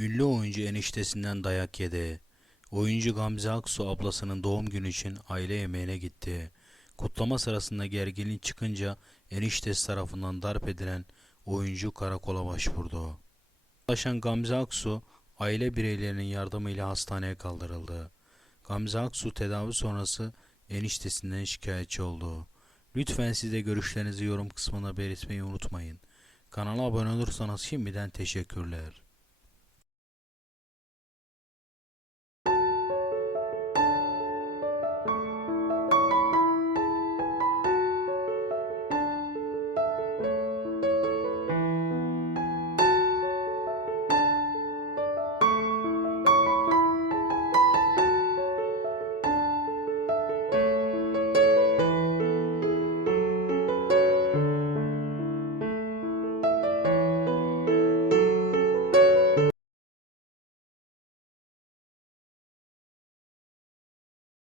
Ünlü oyuncu eniştesinden dayak yedi. Oyuncu Gamze Aksu ablasının doğum günü için aile yemeğine gitti. Kutlama sırasında gerginlik çıkınca eniştesi tarafından darp edilen oyuncu karakola başvurdu. Ulaşan Gamze Aksu aile bireylerinin yardımıyla hastaneye kaldırıldı. Gamze Aksu tedavi sonrası eniştesinden şikayetçi oldu. Lütfen siz de görüşlerinizi yorum kısmına belirtmeyi unutmayın. Kanala abone olursanız şimdiden teşekkürler.